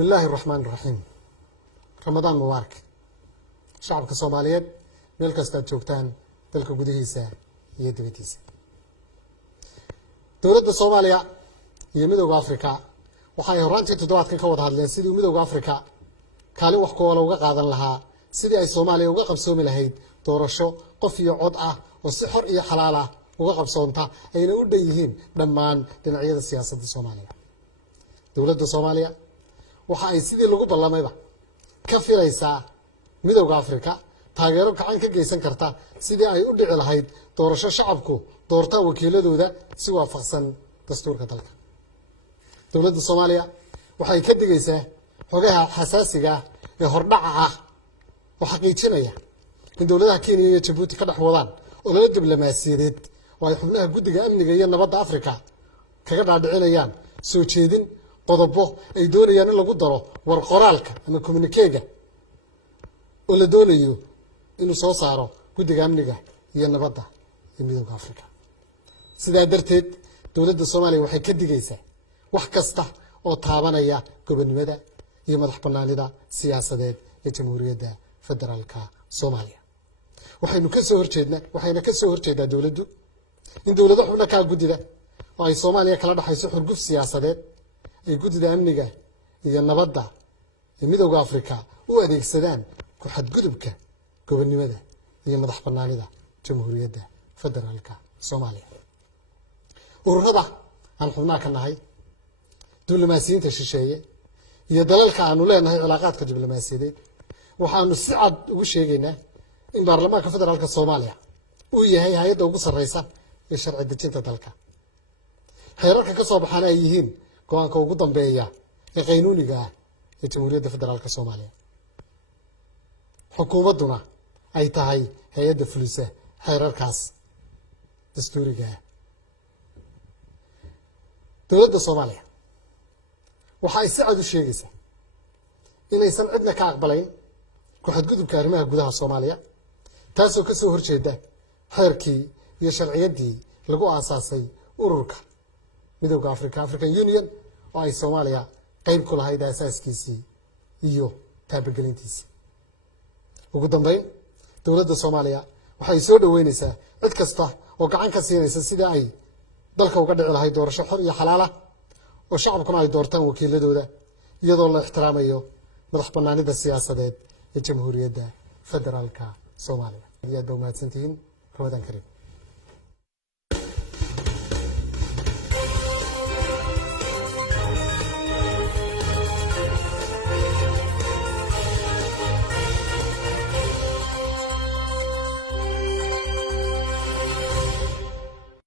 بسم الله الرحمن الرحيم. رمضان مبارك. شعبك الصوماليات ملك استاد جوجتان تلك جوديسا يدبتيسا. دولة الصومالية هي مدوغ أفريقيا وحي هرانتي تدوات كوضع هذا سيدي مدوغ أفريقيا كانوا وحكوا لو قاعدين لها سيدي أي صومالية وقف سومي لهيد دورشو قفي عضعة والسحر إيه حلالة وقف صونتا أي نقول ديهين دمان لنعيد السياسة الصومالية. دولة الصومالية waxa ay sidii lagu ballamayba ka filaysaa midowga Afrika taageero gacan ka geysan karta sidii ay u dhici lahayd doorasho shacabku doortaan wakiiladooda si waafaqsan dastuurka dalka. Dowladda Soomaaliya waxay ka digaysaa xogaha xasaasiga ee hordhaca ah oo xaqiijinaya in dowladaha Kenya iyo Djibouti ka dhaxwadaan oo la diblomaasiyadeed oo ay xubnaha guddiga amniga iyo nabadda Afrika kaga dhaadhicinayaan soo jeedin qodobo ay doonayaan in lagu daro war qoraalka ama communique-ga oo la doonayo inuu soo saaro guddiga amniga iyo nabadda ee midowga Afrika. Sidaa darteed dowladda Soomaaliya waxay ka digaysaa wax kasta oo taabanaya gobonimada iyo madaxbannaanida siyaasadeed ee Jamhuuriyadda Federaalka Soomaaliya. waxayna ka soo horjeedaa dowladdu in dowladda xubnaha ka guddida oo ay Soomaaliya kala dhaxayso xurguf siyaasadeed ay guddida amniga iyo nabadda ee midowga Afrika u adeegsadaan ku xadgudubka gobonimada iyo madaxbannaanida Jamhuuriyadda Federaalka Soomaaliya. ururada aan xubnaha ka nahay diblomaasiyiinta shisheeye iyo dalalka aanu leenahay cilaaqaadka diblomaasiyadeed waxaanu si cad ugu sheegaynaa in baarlamaanka federaalka Soomaaliya uu yahay hay'adda ugu sarreysa ee sharci dejinta dalka. xeerarka ka soo baxana ay yihiin go'aanka ugu dambeeya ee qaynuuniga ah ee Jamhuuriyadda Federaalka Soomaaliya. xukuumadduna ay tahay hay'adda fulisa xeerarkaas dastuuriga ah. dowladda Soomaaliya waxa ay si cad u sheegaysaa inaysan cidna ka aqbalayn ku xadgudubka arrimaha gudaha Soomaaliya taasoo ka soo horjeeda xeerkii iyo sharciyaddii lagu aasaasay ururka midowga African Union oo ay Soomaaliya qayb ku lahayd asaaskiisii iyo taabagelintiisii. ugu dambeyn dowladda Soomaaliya waxay soo dhaweynaysaa cid kasta oo gacan ka siinaysa sida ay dalka uga dhici lahayd doorasho xor iyo xalaal ah oo shacabkuna ay doortaan wakiiladooda iyadoo la ixtiraamayo madaxbannaanida siyaasadeed ee Jamhuuriyadda Federaalka Soomaaliya. aad baa u mahadsantihiin. Ramadan Kariim.